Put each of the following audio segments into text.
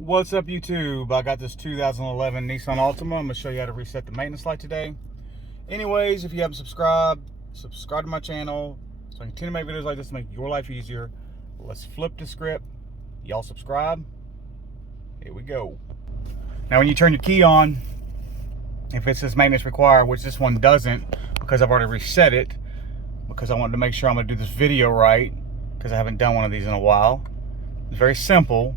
What's up, YouTube? I got this 2011 Nissan Altima. I'm going to show you how to reset the maintenance light today. Anyways, if you haven't subscribed, subscribe to my channel so I can continue to make videos like this to make your life easier. Let's flip the script. Y'all subscribe. Here we go. Now, when you turn your key on, if it says maintenance required, which this one doesn't because I've already reset it, because I wanted to make sure I'm going to do this video right because I haven't done one of these in a while. It's very simple.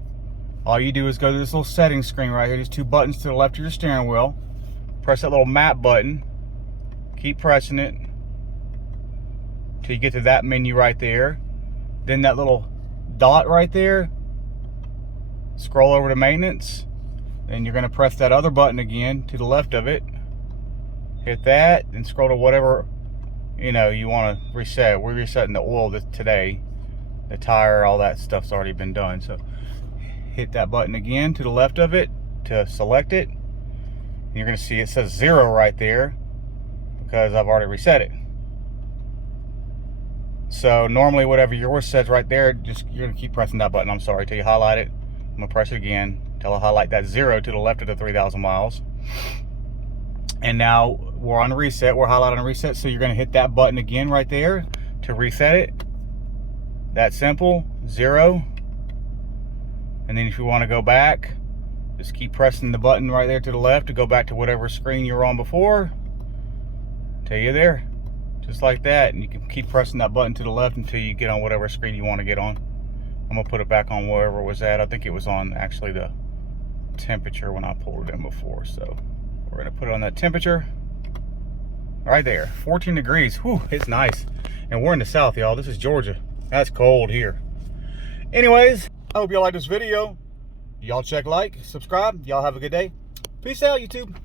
All you do is go to this little settings screen right here. These two buttons to the left of your steering wheel. Press that little map button. Keep pressing it till you get to that menu right there. Then that little dot right there. Scroll over to maintenance. Then you're going to press that other button again to the left of it. Hit that and scroll to whatever you want to reset. We're resetting the oil today. The tire, all that stuff's already been done. So hit that button again to the left of it to select it. And you're going to see it says 0 right there because I've already reset it. So normally whatever yours says right there, you're going to keep pressing that button, I'm sorry, till you highlight it. I'm going to press it again till I highlight that 0 to the left of the 3,000 miles. And now we're on reset. We're highlighting on reset. So you're going to hit that button again right there to reset it. That simple. 0. And then if you want to go back, just keep pressing the button right there to the left to go back to whatever screen you were on before till you're there. Just like that. And you can keep pressing that button to the left until you get on whatever screen you want to get on. I'm going to put it back on wherever it was at. I think it was on actually the temperature when I pulled it in before. So we're going to put it on that temperature right there. 14 degrees. Whew, it's nice. And we're in the south, y'all. This is Georgia. That's cold here. Anyways, I hope y'all like this video. Y'all check like, subscribe. Y'all have a good day. Peace out, YouTube.